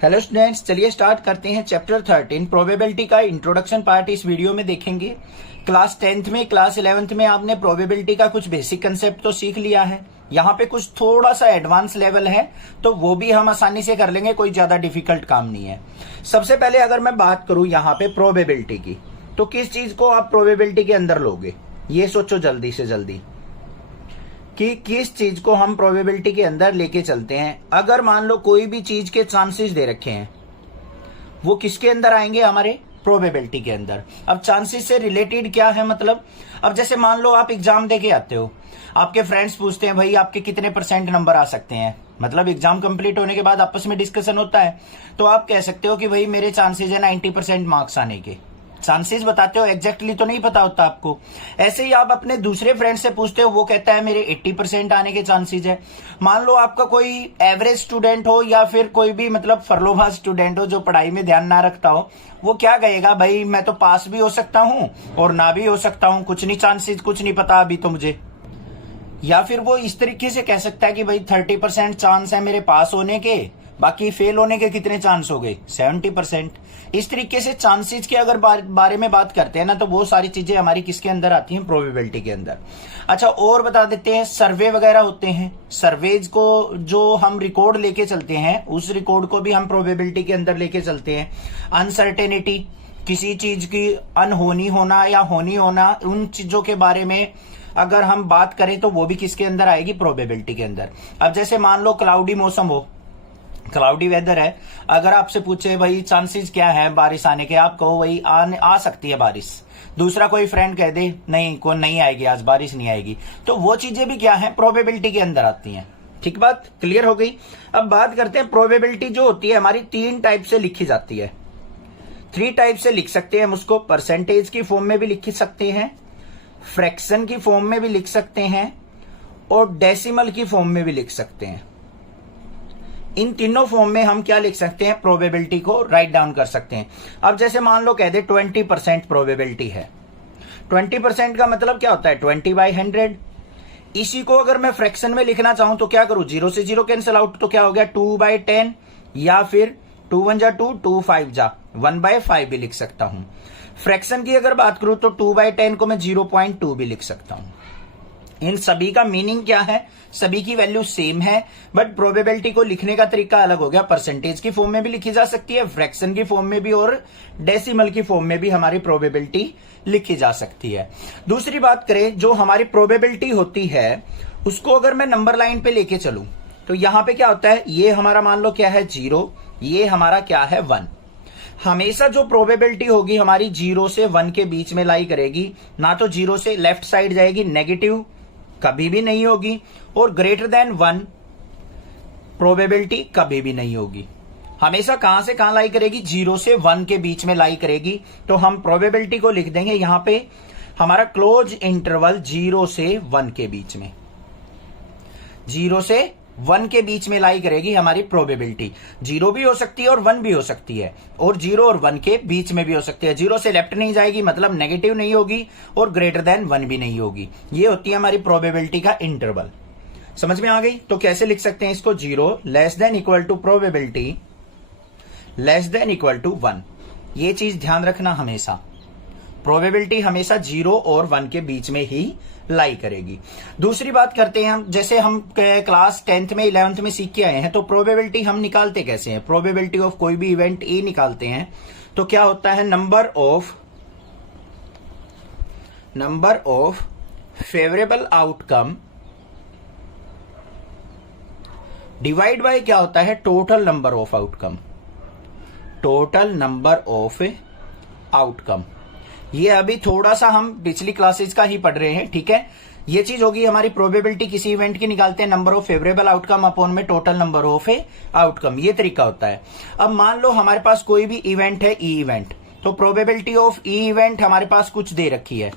Hello students, चलिए start करते हैं। चैप्टर 13 प्रोबेबिलिटी का इंट्रोडक्शन पार्ट इस वीडियो में देखेंगे। क्लास 10th में, क्लास 11th में आपने प्रोबेबिलिटी का कुछ बेसिक कंसेप्ट तो सीख लिया है। यहाँ पे कुछ थोड़ा सा एडवांस लेवल है, तो वो भी हम आसानी से कर लेंगे, कोई ज्यादा डिफिकल्ट काम नहीं है। सबसे पहले अगर मैं बात करूं यहाँ पे प्रोबेबिलिटी की, तो किस चीज को आप प्रोबेबिलिटी के अंदर लोगे, ये सोचो जल्दी से जल्दी कि किस चीज को हम प्रोबेबिलिटी के अंदर लेके चलते हैं। अगर मान लो कोई भी चीज के चांसेस दे रखे हैं, वो किसके अंदर आएंगे, हमारे प्रोबेबिलिटी के अंदर। अब चांसेस से रिलेटेड क्या है, मतलब अब जैसे मान लो आप एग्जाम दे के आते हो, आपके फ्रेंड्स पूछते हैं भाई आपके कितने % नंबर आ सकते हैं, मतलब एग्जाम कंप्लीट होने के बाद आपस में डिस्कशन होता है, तो आप कह सकते हो कि भाई मेरे चांसेस है 90% मार्क्स आने के। चांसेस बताते हो, एग्जैक्टली तो नहीं पता होता आपको। ऐसे ही आप अपने दूसरे फ्रेंड से पूछते हो, वो कहता है मेरे 80% आने के चांसेस है। मान लो आपका कोई एवरेज स्टूडेंट हो या फिर कोई भी मतलब फरलोबाज स्टूडेंट हो जो पढ़ाई में ध्यान ना रखता हो, वो क्या कहेगा, भाई मैं तो पास भी हो सकता हूं और ना भी हो सकता हूं, कुछ नहीं चांसेस, कुछ नहीं पता अभी तो मुझे। या फिर वो इस तरीके से कह सकता है कि भाई 30% चांस है मेरे पास होने के, बाकी फेल होने के कितने चांस हो गए, 70%। इस तरीके से चांसेस के अगर बारे में बात करते हैं ना, तो वो सारी चीजें हमारी किसके अंदर आती हैं, प्रोबेबिलिटी के अंदर। अच्छा, और बता देते हैं, सर्वे वगैरह होते हैं, सर्वेज को जो हम रिकॉर्ड लेके चलते हैं, उस रिकॉर्ड को भी हम प्रोबेबिलिटी के अंदर लेके चलते हैं। अनसर्टेनिटी, किसी चीज की अनहोनी होना या होनी होना, उन चीजों के बारे में अगर हम बात करें तो वो भी किसके अंदर आएगी, प्रोबेबिलिटी के अंदर। अब जैसे मान लो क्लाउडी मौसम हो, क्लाउडी वेदर है, अगर आपसे पूछे भाई चांसेस क्या है बारिश आने के, आप कहो भाई आ सकती है बारिश, दूसरा कोई फ्रेंड कह दे नहीं को नहीं आएगी, आज बारिश नहीं आएगी, तो वो चीजें भी क्या है, प्रोबेबिलिटी के अंदर आती हैं। ठीक, बात क्लियर हो गई। अब बात करते हैं प्रोबेबिलिटी जो होती है हमारी 3 टाइप से लिखी जाती है। 3 टाइप से लिख सकते हैं हम उसको। परसेंटेज की फॉर्म में भी लिख सकते हैं, फ्रैक्शन की फॉर्म में भी लिख सकते हैं, और डेसिमल की फॉर्म में भी लिख सकते हैं। इन तीनों फॉर्म में हम क्या लिख सकते हैं, प्रोबेबिलिटी को राइट डाउन कर सकते हैं। अब जैसे मान लो कह दे 20% प्रोबेबिलिटी है। 20% का मतलब क्या होता है, 20/100। इसी को अगर मैं फ्रैक्शन में लिखना चाहूं तो क्या करूं, 0 से 0 कैंसिल आउट, तो क्या हो गया 2/10, या फिर 2 1 जा 2, 2 5 जा 1/5 भी लिख सकता हूं। फ्रैक्शन की अगर बात करूं तो 2/10 को मैं 0.2 भी लिख सकता हूं। इन सभी का मीनिंग क्या है, सभी की वैल्यू सेम है, बट प्रोबेबिलिटी को लिखने का तरीका अलग हो गया। परसेंटेज की फॉर्म में भी लिखी जा सकती है, फ्रैक्शन की फॉर्म में भी, और डेसिमल की फॉर्म में भी हमारी प्रोबेबिलिटी लिखी जा सकती है। दूसरी बात करें, जो हमारी प्रोबेबिलिटी होती है उसको अगर मैं नंबर लाइन पे लेके चलूं, तो यहां पे क्या होता है, ये हमारा मान लो क्या है 0, ये हमारा क्या है 1। हमेशा जो प्रोबेबिलिटी होगी हमारी 0 से 1 के बीच में लाई करेगी, ना तो 0 से लेफ्ट साइड जाएगी, नेगेटिव कभी भी नहीं होगी, और ग्रेटर देन 1 प्रोबेबिलिटी कभी भी नहीं होगी। हमेशा कहां से कहां लाई करेगी, 0 से 1 के बीच में लाई करेगी। तो हम प्रोबेबिलिटी को लिख देंगे यहां पे हमारा क्लोज इंटरवल 0 से 1 के बीच में, 0 से 1 के बीच में लाई करेगी हमारी प्रोबेबिलिटी। 0 भी हो सकती है और 1 भी हो सकती है, और 0 और 1 के बीच में भी हो सकती है। 0 से लेफ्ट नहीं जाएगी, मतलब नेगेटिव नहीं होगी, और ग्रेटर देन 1 भी नहीं होगी। ये होती है हमारी प्रोबेबिलिटी का इंटरवल। समझ में आ गई। तो कैसे लिख सकते हैं इसको, 0 less than equal to probability less than equal to 1। ये चीज ध्यान रखना, हमेशा प्रोबेबिलिटी हमेशा 0 और 1 के बीच में ही लाई करेगी। दूसरी बात करते हैं हम, जैसे हम क्लास 10th में 11th में सीख के आए हैं, तो प्रोबेबिलिटी हम निकालते कैसे हैं, प्रोबेबिलिटी ऑफ कोई भी इवेंट ए निकालते हैं तो क्या होता है, number of favourable outcome divide by क्या होता है, total number of outcome. Total number of outcome, ये अभी थोड़ा सा हम पिछली क्लासेस का ही पढ़ रहे हैं, ठीक है। ये चीज होगी हमारी प्रोबेबिलिटी किसी इवेंट की निकालते हैं, number of favourable outcome upon में टोटल नंबर ऑफ आउटकम, ये तरीका होता है। अब मान लो हमारे पास कोई भी इवेंट है, ई इवेंट, तो प्रोबेबिलिटी ऑफ ई इवेंट हमारे पास कुछ दे रखी है,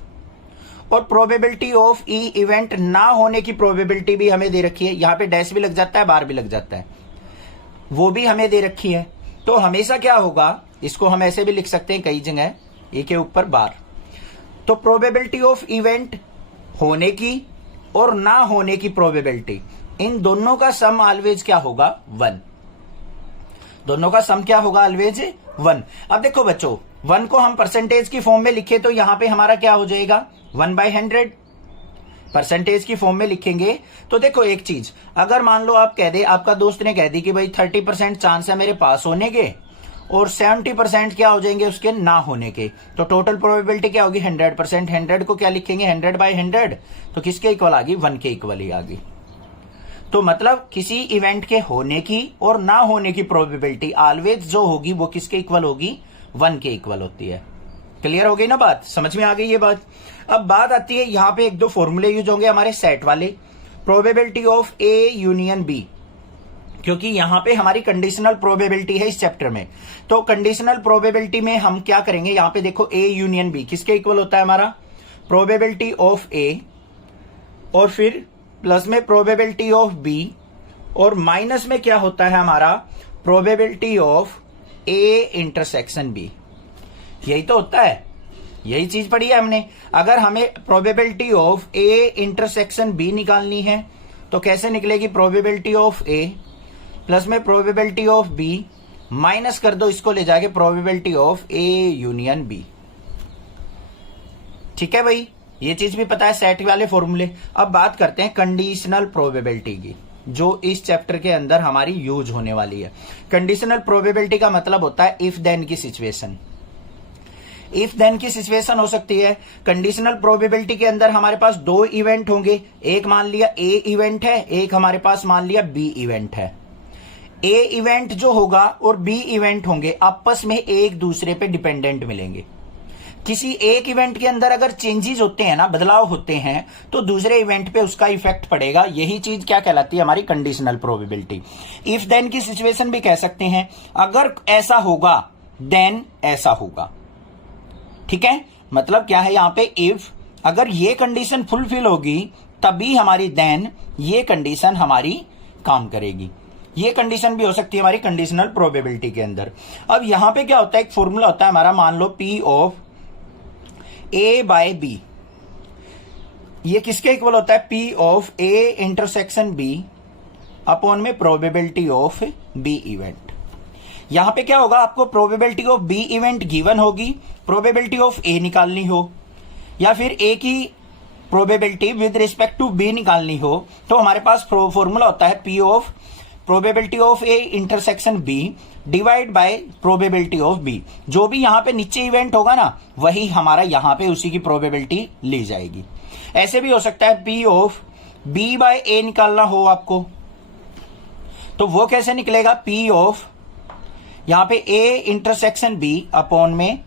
और प्रोबेबिलिटी ऑफ ई इवेंट ना होने की प्रोबेबिलिटी भी हमें दे रखी है। यहां पे डैश भी लग जाता है, बार भी लग जाता है, वो भी हमें दे रखी है। तो हमेशा क्या होगा, इसको हम ऐसे भी लिख सकते हैं कई जगह, ए के ऊपर बार। तो प्रोबेबिलिटी ऑफ इवेंट होने की और ना होने की प्रोबेबिलिटी, इन दोनों का सम ऑलवेज क्या होगा, 1। दोनों का सम क्या होगा? ऑलवेज 1। अब देखो बच्चों, 1 को हम परसेंटेज की फॉर्म में लिखे तो यहां पे हमारा क्या हो जाएगा? 1/100 परसेंटेज की फॉर्म में लिखेंगे। तो देखो एक चीज, अगर मान लो आप कह दे, आपका दोस्त ने कह दी कि भाई 30% चांस है मेरे पास होने के और 70% क्या हो जाएंगे उसके ना होने के, तो टोटल प्रोबेबिलिटी क्या होगी? 100%। 100 को क्या लिखेंगे? 100/100, तो किसके इक्वल आ गई? 1 के इक्वल ही आ गई। तो मतलब किसी इवेंट के होने की और ना होने की प्रोबेबिलिटी ऑलवेज जो होगी वो किसके इक्वल होगी? 1 के इक्वल होती है। क्लियर हो गई ना बात? समझ में आ गई ये बात? अब बात आती है यहां पे एक दो फॉर्मूले यूज होंगे हमारे सेट वाले, probability of A union B, क्योंकि यहां पे हमारी कंडीशनल प्रोबेबिलिटी है इस चैप्टर में। तो कंडीशनल प्रोबेबिलिटी में हम क्या करेंगे? यहां पे देखो ए यूनियन बी किसके इक्वल होता है? हमारा प्रोबेबिलिटी ऑफ ए, और फिर प्लस में प्रोबेबिलिटी ऑफ बी, और माइनस में क्या होता है हमारा? Probability of A intersection B. यही तो होता है, यही चीज पढ़ी है हमने। अगर हमें probability of A intersection B निकालनी है तो कैसे निकलेगी? प्रोबेबिलिटी ऑफ ए प्लस में प्रोबेबिलिटी ऑफ बी, माइनस कर दो इसको ले जाके probability of A union B. ठीक है भाई, ये चीज भी पता है, सेट वाले फॉर्मूले। अब बात करते हैं कंडीशनल प्रोबेबिलिटी की, जो इस चैप्टर के अंदर हमारी यूज होने वाली है। कंडीशनल प्रोबेबिलिटी का मतलब होता है इफ देन की सिचुएशन। इफ देन की सिचुएशन हो सकती है। कंडीशनल प्रोबेबिलिटी के अंदर हमारे पास दो इवेंट होंगे, एक मान लिया ए इवेंट है, एक हमारे पास मान लिया बी इवेंट है। ए इवेंट जो होगा और बी इवेंट होंगे आपस में एक दूसरे पे डिपेंडेंट मिलेंगे। किसी एक इवेंट के अंदर अगर चेंजेस होते हैं ना, बदलाव होते हैं, तो दूसरे इवेंट पे उसका इफेक्ट पड़ेगा। यही चीज क्या कहलाती है? हमारी कंडीशनल प्रोबेबिलिटी। इफ देन की सिचुएशन भी कह सकते हैं, अगर ऐसा होगा देन ऐसा होगा। ठीक है, मतलब क्या है यहां पे? इफ अगर ये कंडीशन फुलफिल होगी तभी हमारी देन ये कंडीशन हमारी काम करेगी। ये कंडीशन भी हो सकती है हमारी कंडीशनल प्रोबेबिलिटी के अंदर। अब यहां पे क्या होता है? एक फॉर्मूला होता है हमारा, मान लो P of A by B. ये किसके इक्वल होता है? P of A intersection B upon में प्रोबेबिलिटी ऑफ बी इवेंट। यहां पे क्या होगा? आपको probability of B event given होगी, प्रोबेबिलिटी ऑफ ए निकालनी हो, या फिर ए की probability with respect to B निकालनी हो, तो हमारे पास फॉर्मूला होता है P of probability of A intersection B divide by probability of B. जो भी यहां पे नीचे इवेंट होगा ना, वही हमारा यहां पे उसी की प्रोबेबिलिटी ली जाएगी। ऐसे भी हो सकता है पी ऑफ बी बाय ए निकालना हो आपको, तो वो कैसे निकलेगा? पी ऑफ यहां पे ए इंटरसेक्शन बी अपॉन में,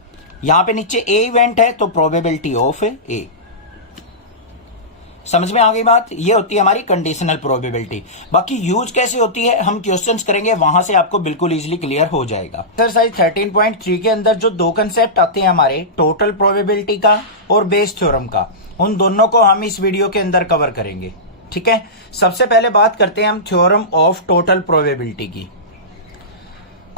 यहां पे नीचे ए इवेंट है तो प्रोबेबिलिटी ऑफ ए। समझ में आ गई बात? ये होती है हमारी कंडीशनल प्रोबेबिलिटी। बाकी यूज कैसे होती है हम क्वेश्चंस करेंगे, वहां से आपको बिल्कुल इजीली क्लियर हो जाएगा। एक्सरसाइज 13.3 के अंदर जो दो कंसेप्ट आते हैं हमारे, टोटल प्रोबेबिलिटी का और बेस थ्योरम का, उन दोनों को हम इस वीडियो के अंदर कवर करेंगे। ठीक है, सबसे पहले बात करते हैं हम थ्योरम ऑफ टोटल प्रोबेबिलिटी की।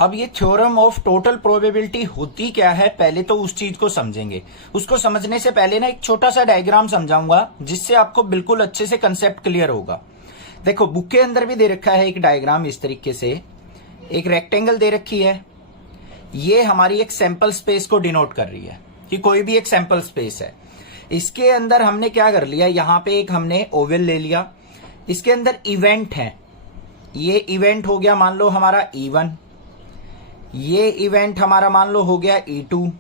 अब ये थ्योरम ऑफ टोटल प्रोबेबिलिटी होती क्या है, पहले तो उस चीज को समझेंगे। उसको समझने से पहले ना एक छोटा सा डायग्राम समझाऊंगा, जिससे आपको बिल्कुल अच्छे से कंसेप्ट क्लियर होगा। देखो बुक के अंदर भी दे रखा है एक डायग्राम इस तरीके से, एक रेक्टेंगल दे रखी है, ये हमारी एक सैंपल स्पेस को डिनोट कर रही है कि कोई भी एक सैंपल स्पेस है। इसके अंदर हमने क्या कर लिया, यहां पे एक हमने ओवल ले लिया, इसके अंदर इवेंट है। ये इवेंट हो गया मान लो हमारा E1, ये इवेंट हमारा मान लो हो गया E2,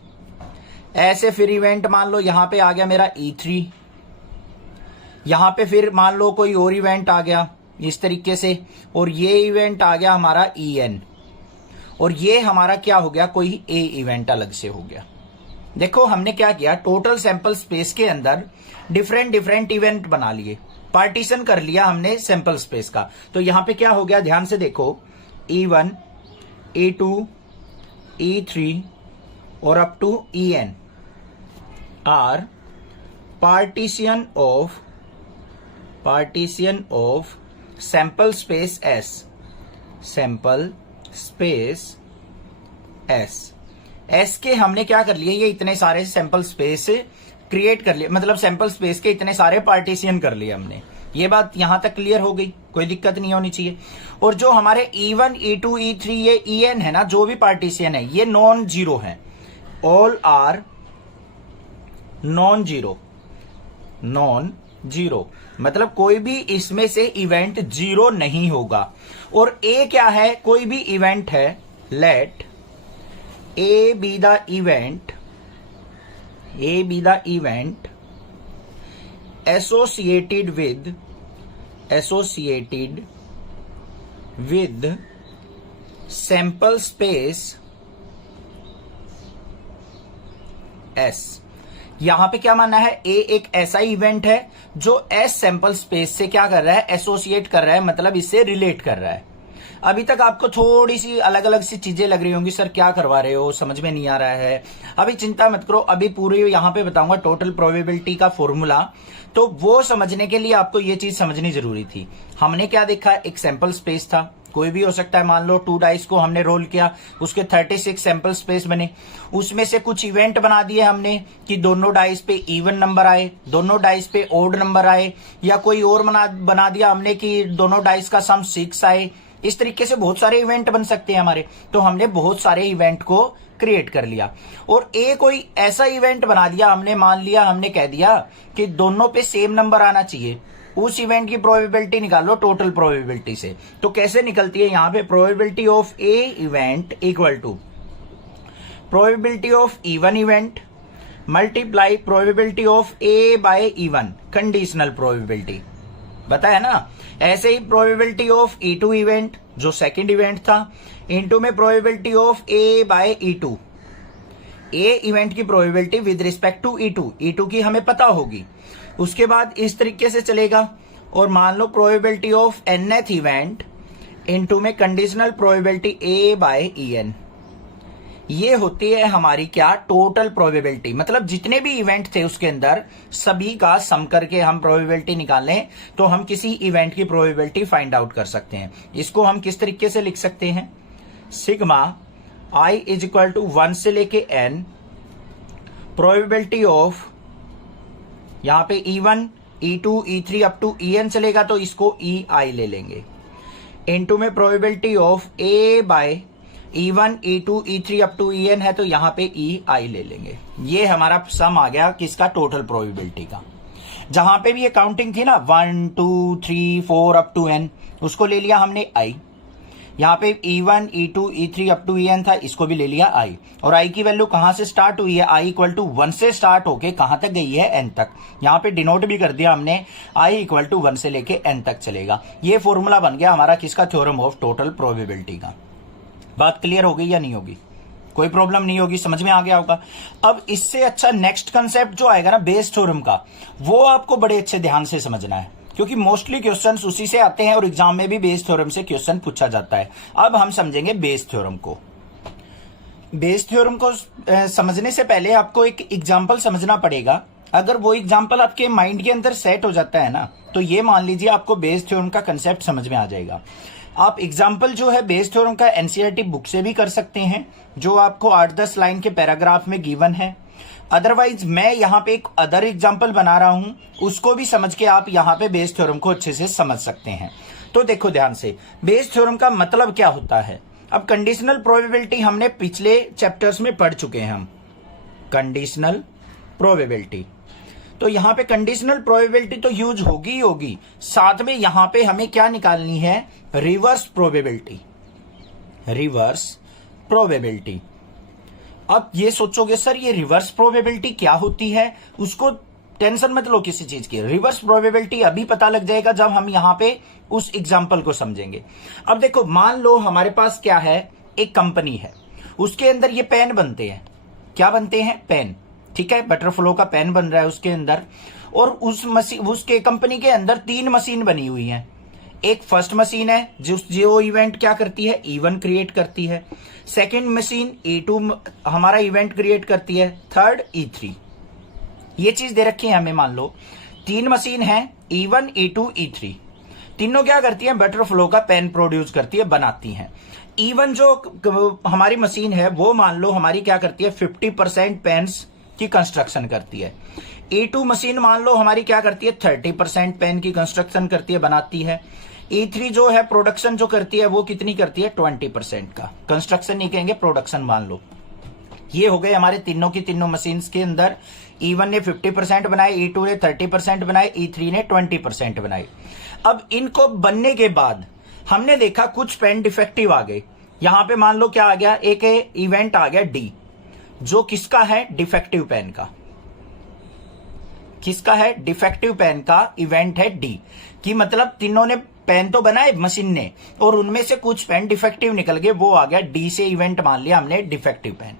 ऐसे फिर इवेंट मान लो यहां पे आ गया मेरा E3, यहां पे फिर मान लो कोई और इवेंट आ गया इस तरीके से, और ये इवेंट आ गया हमारा EN, और ये हमारा क्या हो गया, कोई A इवेंट अलग से हो गया। देखो हमने क्या किया, टोटल सैंपल स्पेस के अंदर डिफरेंट डिफरेंट इवेंट बना लिए, पार्टीशन कर लिया हमने सैंपल स्पेस का। तो यहां पे क्या हो गया, ध्यान से देखो, E1, E2, E3 और up to EN are partition of sample space S, sample space S के हमने क्या कर लिए, ये इतने सारे सैंपल स्पेस क्रिएट कर लिए, मतलब सैंपल स्पेस के इतने सारे पार्टीशन कर लिए हमने। ये बात यहां तक क्लियर हो गई, कोई दिक्कत नहीं होनी चाहिए। और जो हमारे E1, E2, E3 ये En है ना, जो भी पार्टीशन है ये नॉन जीरो है, all are non zero, non zero मतलब कोई भी इसमें से इवेंट जीरो नहीं होगा। और ए क्या है, कोई भी इवेंट है, let A B the event, A B the event associated with sample space S. यहां पे क्या मानना है, ए एक ऐसा इवेंट है जो एस सैंपल स्पेस से क्या कर रहा है, एसोसिएट कर रहा है, मतलब इससे रिलेट कर रहा है। अभी तक आपको थोड़ी सी अलग अलग सी चीजें लग रही होंगी, सर क्या करवा रहे हो, समझ में नहीं आ रहा है। अभी चिंता मत करो, अभी पूरी यहां पे बताऊंगा टोटल प्रोबेबिलिटी का फॉर्मूला, तो वो समझने के लिए आपको ये चीज समझनी जरूरी थी। हमने क्या देखा, एक सैंपल स्पेस था, कोई भी हो सकता है, मान लो 2 डाइस को हमने रोल किया, उसके 36 सैंपल स्पेस बने, उसमें से कुछ इवेंट बना दिए हमने कि दोनों डाइस पे इवन नंबर आए, दोनों डाइस पे ओड नंबर आए, या कोई और बना दिया हमने कि दोनों डाइस का सम 6 आए। इस तरीके से बहुत सारे इवेंट बन सकते हैं हमारे, तो हमने बहुत सारे इवेंट को क्रिएट कर लिया। और ए कोई ऐसा इवेंट बना दिया हमने, मान लिया हमने कह दिया कि दोनों पे सेम नंबर आना चाहिए, उस इवेंट की प्रोबेबिलिटी निकालो टोटल प्रोबेबिलिटी से। तो कैसे निकलती है, यहां पे probability of A event equal to probability of even event multiply probability of A by even, conditional probability बताया ना। ऐसे ही प्रोबेबिलिटी ऑफ E2 इवेंट जो सेकंड इवेंट था, इनटू में probability of A by E2, A event की probability with respect to E2 की हमें पता होगी। उसके बाद इस तरीके से चलेगा, और मान लो probability of nth event into में conditional probability A by En, ये होती है हमारी क्या, टोटल प्रोबेबिलिटी। मतलब जितने भी इवेंट थे उसके अंदर सभी का सम करके हम प्रोबेबिलिटी निकाल लें तो हम किसी इवेंट की प्रोबेबिलिटी फाइंड आउट कर सकते हैं। इसको हम किस तरीके से लिख सकते हैं, sigma i is equal to 1 से लेके n प्रोबेबिलिटी ऑफ, यहां पे E1, E2, E3 up to En चलेगा तो इसको ei ले लेंगे, इनटू में probability of a by E1, E2, E3 up to En है तो यहां पे ei ले लेंगे। ये हमारा सम आ गया किसका, टोटल प्रोबेबिलिटी का। जहां पे भी ये काउंटिंग थी ना 1, 2, 3, 4 अप टू n, उसको ले लिया हमने i। यहां पे E1, E2, E3 up to En था, इसको भी ले लिया i। और i की वैल्यू कहां से स्टार्ट हुई है, i इक्वल टू 1 से स्टार्ट होके कहां तक गई है, n तक। यहां पे डिनोट भी कर दिया हमने, i इक्वल टू 1 से लेके n तक चलेगा। ये फॉर्मूला बन गया हमारा किसका, थ्योरम ऑफ टोटल प्रोबेबिलिटी का। बात क्लियर हो गई या नहीं होगी, कोई प्रॉब्लम नहीं होगी, समझ में आ गया होगा। अब इससे अच्छा नेक्स्ट कंसेप्ट जो आएगा ना बेस थ्योरम का, वो आपको बड़े अच्छे ध्यान से समझना है, क्योंकि मोस्टली क्वेश्चंस उसी से आते हैं और एग्जाम में भी बेस थ्योरम से क्वेश्चन पूछा जाता है। अब हम समझेंगे बेस थ्योरम को। बेस थ्योरम को समझने से पहले आपको एक एग्जाम्पल समझना पड़ेगा। अगर वो एग्जाम्पल आपके माइंड के अंदर सेट हो जाता है ना, तो ये मान लीजिए आपको बेस थ्योरम का कंसेप्ट समझ में आ जाएगा। आप एग्जाम्पल जो है बेस थ्योरम का एनसीईआरटी बुक से भी कर सकते हैं, जो आपको 8-10 लाइन के पैराग्राफ में गिवन है। अदरवाइज मैं यहाँ पे एक अदर एग्जाम्पल बना रहा हूं, उसको भी समझ के आप यहाँ पे बेस थ्योरम को अच्छे से समझ सकते हैं। तो देखो ध्यान से, बेस थ्योरम का मतलब क्या होता है। अब कंडीशनल प्रोबेबिलिटी हमने पिछले चैप्टर्स में पढ़ चुके हैं, हम कंडीशनल प्रोबेबिलिटी। तो यहां पे कंडीशनल प्रोबेबिलिटी तो यूज होगी ही होगी, साथ में यहां पे हमें क्या निकालनी है, रिवर्स प्रोबेबिलिटी। Reverse probability. अब ये सोचोगे सर ये रिवर्स प्रोबेबिलिटी क्या होती है, उसको टेंशन मत लो किसी चीज की। रिवर्स प्रोबेबिलिटी अभी पता लग जाएगा जब हम यहां पे उस एग्जाम्पल को समझेंगे। अब देखो मान लो हमारे पास क्या है, एक कंपनी है, उसके अंदर ये पेन बनते हैं। क्या बनते हैं, पेन, ठीक है, बटरफ्लो का पेन बन रहा है उसके अंदर। और उस मशीन, उसके कंपनी के अंदर 3 मशीन बनी हुई हैं। एक फर्स्ट मशीन है जो इवेंट क्या करती है, E1 क्रिएट करती है। सेकंड मशीन E2 हमारा इवेंट क्रिएट करती है। Third E3। ये चीज दे रखी है हमें, मान लो 3 मशीन है, E1, E2, E3। तीनों क्या करती हैं, बटरफ्लो का पेन प्रोड्यूस करती है, बनाती हैं। E1 जो हमारी मशीन है वो मान लो हमारी क्या करती है, 50% पेन्स की कंस्ट्रक्शन करती है। E2 मशीन मान लो हमारी क्या करती है, 30% पेन की कंस्ट्रक्शन करती है, बनाती है। E3 जो है प्रोडक्शन जो करती है वो कितनी करती है, 20% का। कंस्ट्रक्शन नहीं कहेंगे, प्रोडक्शन मान लो। ये हो गए हमारे तीनों की तीनों मशीन्स के अंदर। E1 ने 50% बनाए, E2 ने 30% बनाए, E3 ने 20% बनाए। अब इनको बनने के बाद हमने देखा कुछ पेन डिफेक्टिव आ गए। यहां पे मान लो क्या आ गया, एक इवेंट आ गया D, जो किसका है, डिफेक्टिव पेन का। किसका है, डिफेक्टिव पेन का इवेंट है D, कि मतलब तीनों ने पेन तो बनाए मशीन ने, और उनमें से कुछ पेन डिफेक्टिव निकल गए, वो आ गया D से इवेंट मान लिया हमने डिफेक्टिव पेन।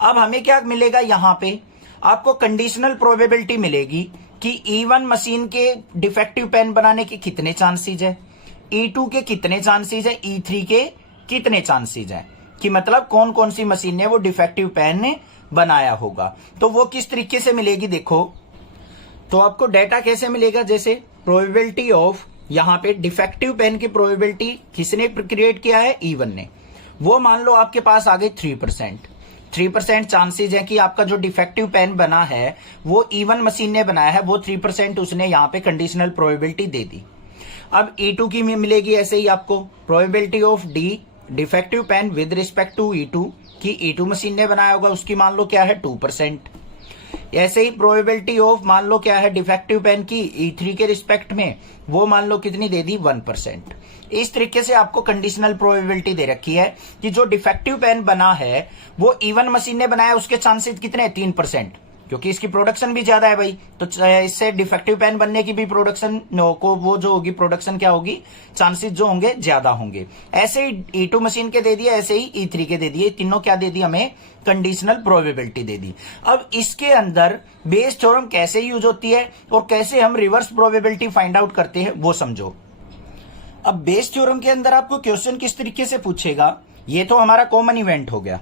अब हमें क्या मिलेगा, यहां पे आपको कंडीशनल प्रोबेबिलिटी मिलेगी कि E1 मशीन के डिफेक्टिव पेन बनाने के कितने चांसेस है, E2 के कितने चांसेस है, E3 के कितने चांसेस है, कि मतलब कौन कौन सी मशीन ने वो डिफेक्टिव पेन ने बनाया होगा। तो वो किस तरीके से मिलेगी देखो, तो आपको डेटा कैसे मिलेगा, जैसे प्रोबेबिलिटी ऑफ, यहां पे डिफेक्टिव पेन की प्रोबेबिलिटी किसने क्रिएट किया है, E1 ने, वो मान लो आपके पास आ गई 3%। 3% चांसेस है कि आपका जो डिफेक्टिव पेन बना है वो E1 मशीन ने बनाया है, वो 3% उसने यहां पे कंडीशनल प्रोबेबिलिटी दे दी। अब E2 की मिलेगी ऐसे ही आपको, probability of D defective pen with respect to E2, कि E2 मशीन ने बनाया होगा, उसकी मान लो क्या है, 2%। ऐसे ही प्रोबेबिलिटी ऑफ मान लो क्या है, डिफेक्टिव पेन की E3 के रिस्पेक्ट में, वो मान लो कितनी दे दी, 1%। इस तरीके से आपको कंडीशनल प्रोबेबिलिटी दे रखी है कि जो डिफेक्टिव पेन बना है वो E1 मशीन ने बनाया, उसके चांसेस कितने, 3%, क्योंकि इसकी प्रोडक्शन भी ज्यादा है भाई, तो इससे डिफेक्टिव पेन बनने की भी प्रोडक्शन को वो जो होगी प्रोडक्शन क्या होगी, चांसेस जो होंगे ज्यादा होंगे। ऐसे ही E2 मशीन के दे दिए, ऐसे ही E3 के दे दिए, तीनों क्या दे दी हमें, कंडीशनल प्रोबेबिलिटी दे दी। अब इसके अंदर बेस थ्योरम कैसे यूज होती है और कैसे हम रिवर्स प्रोबेबिलिटी फाइंड आउट करते हैं वो समझो। अब बेस थ्योरम के अंदर आपको क्वेश्चन किस तरीके से पूछेगा, ये तो हमारा कॉमन इवेंट हो गया।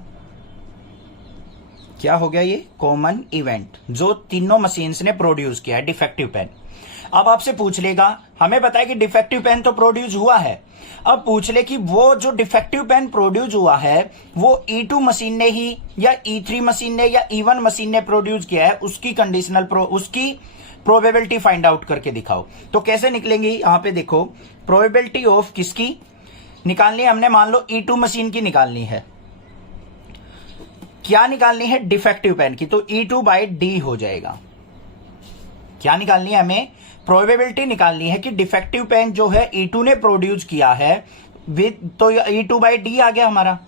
क्या हो गया, ये कॉमन इवेंट जो तीनों मशीन्स ने प्रोड्यूस किया है, डिफेक्टिव पेन। अब आपसे पूछ लेगा, हमें पता है कि डिफेक्टिव पेन तो प्रोड्यूस हुआ है, अब पूछ ले कि वो जो डिफेक्टिव पेन प्रोड्यूस हुआ है वो E2 मशीन ने ही या E3 मशीन ने या E1 मशीन ने प्रोड्यूस किया है, उसकी कंडीशनल उसकी प्रोबेबिलिटी फाइंड आउट करके दिखाओ। तो कैसे निकलेंगी, यहां पे देखो, प्रोबेबिलिटी ऑफ किसकी निकालनी है हमने, मान लो E2 मशीन की निकालनी है। क्या निकालनी है, डिफेक्टिव पेन की, तो E2/D हो जाएगा। क्या निकालनी है हमें, प्रोबेबिलिटी निकालनी है कि डिफेक्टिव पेन जो है E2 ने प्रोड्यूस किया है विद, तो E2/D आ गया हमारा।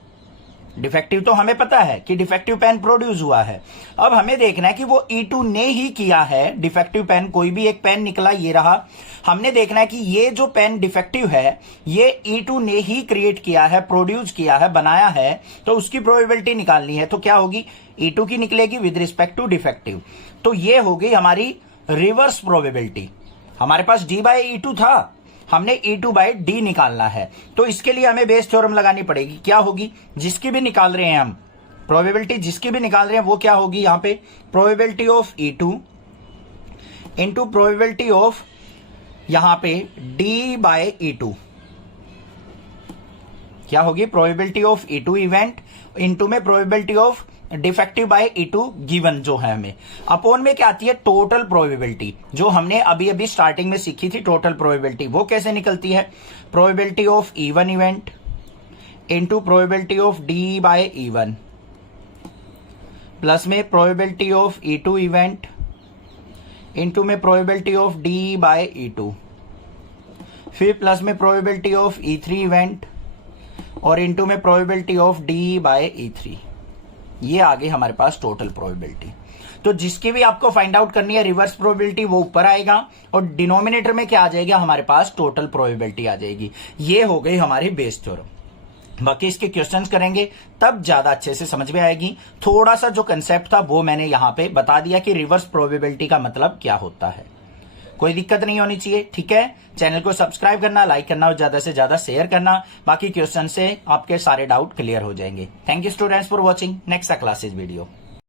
डिफेक्टिव तो हमें पता है कि डिफेक्टिव पेन प्रोड्यूस हुआ है, अब हमें देखना है कि वो E2 ने ही किया है डिफेक्टिव पेन। कोई भी एक पेन निकला, ये रहा, हमने देखना है कि ये जो पेन डिफेक्टिव है ये E2 ने ही क्रिएट किया है, प्रोड्यूस किया है, बनाया है, तो उसकी प्रोबेबिलिटी निकालनी है। तो क्या होगी, E2 की निकलेगी विद रिस्पेक्ट टू डिफेक्टिव। तो ये होगी हमारी रिवर्स प्रोबेबिलिटी। हमारे पास D/E2 था, हमने E2/D निकालना है, तो इसके लिए हमें बेस थ्योरम लगानी पड़ेगी। क्या होगी, जिसकी भी निकाल रहे हैं हम प्रोबेबिलिटी, जिसकी भी निकाल रहे हैं वो क्या होगी, यहां पे probability of E2 into probability of यहां पे D/E2, क्या होगी, probability of E2 event into में probability of defective by E2 given जो है हमें, अपॉन में क्या आती है, टोटल प्रोबेबिलिटी, जो हमने अभी अभी स्टार्टिंग में सीखी थी टोटल प्रोबेबिलिटी। वो कैसे निकलती है, probability of E1 event into probability of D/E1 plus में probability of E2 event into में प्रोबेबिलिटी ऑफ D/E2, फिर प्लस में प्रोबेबिलिटी ऑफ E3 इवेंट और इंटू में प्रोबेबिलिटी ऑफ D/E3। ये आ गई हमारे पास टोटल प्रोबेबिलिटी। तो जिसकी भी आपको फाइंड आउट करनी है रिवर्स प्रोबेबिलिटी, वो ऊपर आएगा और डिनोमिनेटर में क्या आ जाएगा, हमारे पास टोटल प्रोबेबिलिटी आ जाएगी। ये हो गई हमारी बेस थ्योरम। बाकी इसके क्वेश्चंस करेंगे तब ज्यादा अच्छे से समझ में आएगी। थोड़ा सा जो कंसेप्ट था वो मैंने यहां पे बता दिया कि रिवर्स प्रोबेबिलिटी का मतलब क्या होता है। कोई दिक्कत नहीं होनी चाहिए, ठीक है। चैनल को सब्सक्राइब करना, लाइक करना और ज्यादा से ज्यादा शेयर करना। बाकी क्वेश्चन से आपके सारे डाउट क्लियर हो जाएंगे। Thank you students for watching next classes video.